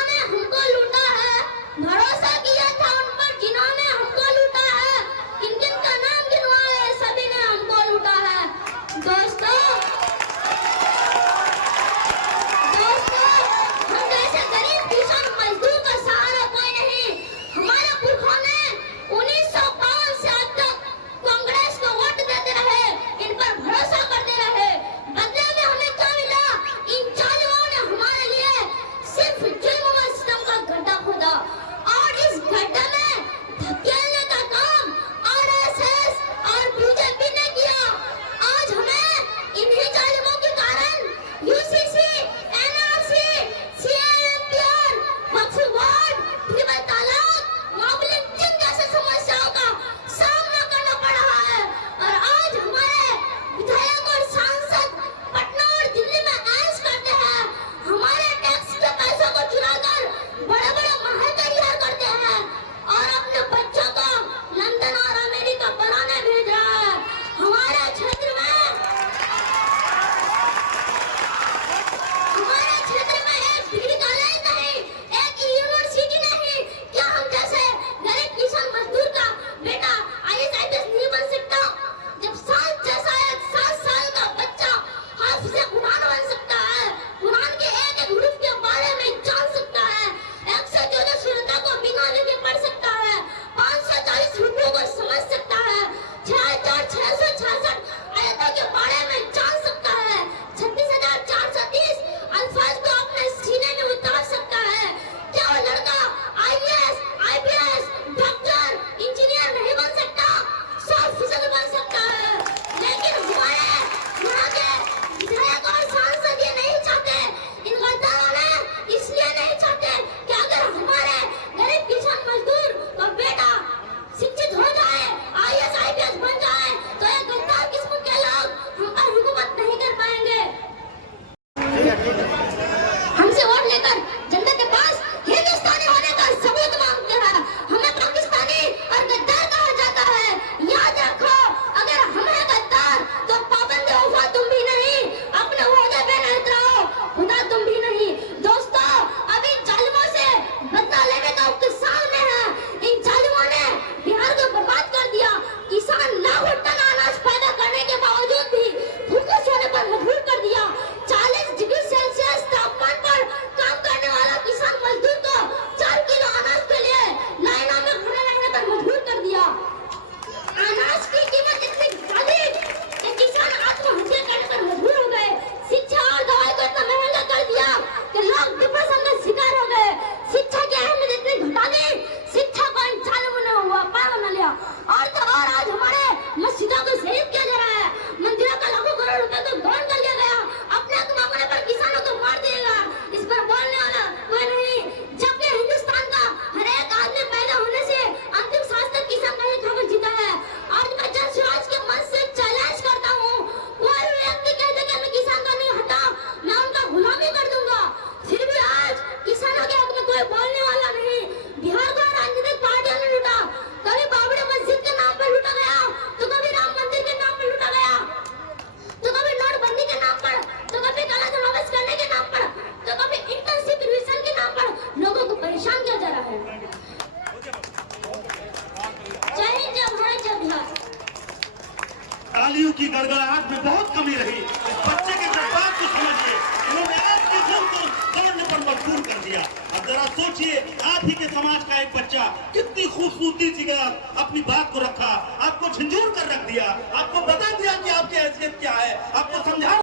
जिन्होंने हमको लूटा है, भरोसा किया था उन पर जिन्होंने हमको लूटा है, किन किन का नाम गिनवाए सभी ने हमको लूटा है। दोस्तों हम जैसे गरीब किसान मजदूर का सहारा कोई नहीं। हमारे पुरखों ने 1952 से अब तक कांग्रेस को वोट देते रहे, इन पर भरोसा करते रहे। बदले में हमें क्या मिला? इन जालिमों ने हमारे लिए सिर्फ जुल्म व सितम का गड्ढा खोदा और इस गड्ढे में धकेलने का काम आरएसएस और बीजेपी ने किया। आज हमें इन्हीं जालिमों के कारण यूसीसी, एनआरसी, सीएएमपीआर, वक्फ बोर्ड, ट्रिपल तलाक, मॉब लिंचिंग जैसे समस्याओं का सामना करना पड़ रहा है। और आज हमारे विधायक और सांसद पटना और दिल्ली में ऐश करते हैं, हमारे टैक्स के पैसों को चुराकर बड़े बड़े महल तैयार करते हैं और अपने बच्चों को लंदन और अमेरिका पढ़ाने भेज रहा है। हमारे क्षेत्र में एक डिग्री कॉलेज नहीं, एक यूनिवर्सिटी नहीं। क्या हम जैसे गरीब किसान मजदूर का बेटा आईएएस आईपीएस नहीं बन सकता? जब 7 साल का बच्चा हाफिज़े कुरान बन सकता है, कुरान के एक एक हुरूफ के बारे में जान सकता है, 114 सूरतों को बिना लिखे पढ़ सकता है, 540 रुकों को समझ सकता है, 6666 आयतों के बारे में जान सकता है, 36,430 अल्फाज को अपने सीने में उतार सकता है। क्या वो लड़का आईएएस, आईपीएस, डॉक्टर, इंजीनियर नहीं बन सकता? 100% बन सकता है। लेकिन हमारे यहाँ के विधायक और सांसद ये नहीं चाहते। इन गद्दारों ने इसलिए नहीं चाहते कि अगर हमारे गरीब किसान मजदूर का बेटा शिक्षित हो जाए, आईएएस आईपीएस बन जाए, तो ये गद्दार किस्म के लोग हम पर हुकूमत नहीं कर पाएंगे। हमसे वोट लेकर जनता के पास हिंदुस्तानी होने का सबूत मांगते हैं। हमें पाकिस्तानी और गद्दार कहा जाता है। याद रखो, अगर हम हैं गद्दार तो पाबंद वफा तुम भी नहीं, अपने ओहदे पे रहते रहो, खुदा तुम भी नहीं। दोस्तों, अभी जालिमों से बदला लेने का वक्त सामने है। इन जालिमों ने बिहार को बर्बाद कर दिया। किसान लाखों टन अनाज पैदा करने के बावजूद भी भूखे सोने पर मजबूर कर दिया। 40 डिग्री सेल्सियस तापमान पर काम करने वाला किसान मजदूर को 4 किलो अनाज के लिए लाइनों में खड़े रहने पर मजबूर कर दिया। अनाज की कीमत इतनी बढ़ी कि किसान आत्महत्या करने पर मजबूर हो गए। शिक्षा और दवाई को इतना महंगा कर दिया कि लोग डिप्रेशन का शिकार हो गए। शिक्षा की अहमियत इतनी घटा दी, शिक्षा को इन जालिमों ने व्यापार बना लिया। और तो और आज हमारे मस्जिदों को शहीद किया जा रहा है, मंदिरों का लाखों करोड़ रुपए को गौन कर लिया गया। अपने कमाने पर किसानों को मार दिएगा, इस पर बोलने वाला कोई नहीं। जबकि हिंदुस्तान का हर एक आदमी पैदा होने से अंतिम सांस तक किसान का ही खबर जीता है। आज मैं जनसुराज के मंच से चैलेंज करता हूँ, कोई भी व्यक्ति कह दे कि मैं किसान का नहीं हटा, मैं उनका गुलामी कर दूंगा। फिर भी आज किसानों के हक में कोई बोलने वाला नहीं। बिहार को राजनीतिक पार्टियों ने लूटा, कभी बाबरी मस्जिद के नाम पर लूटा गया, तो कभी राम मंदिर के नाम पर लूटा गया, तो कभी नोटबंदी के नाम पर, तो कभी काला समावेश करने के नाम पर, तो कभी इंटर्नशिप रिविजन के नाम पर लोगों को परेशान किया जा रहा है। जय हिंद, जय भारत, जय बिहार। तालियों की गड़गड़ाहट में बहुत कमी रही। इस बच्चे के जज्बात को समझिए, इन्होंने आपके दिल को तोड़ने पर मजबूर कर दिया। अब जरा सोचिए, आप ही के समाज का एक बच्चा कितनी खूबसूरती से अपनी बात को रखा, आपको झंझोर कर रख दिया, आपको बता दिया कि आपकी हैसियत क्या है, आपको समझा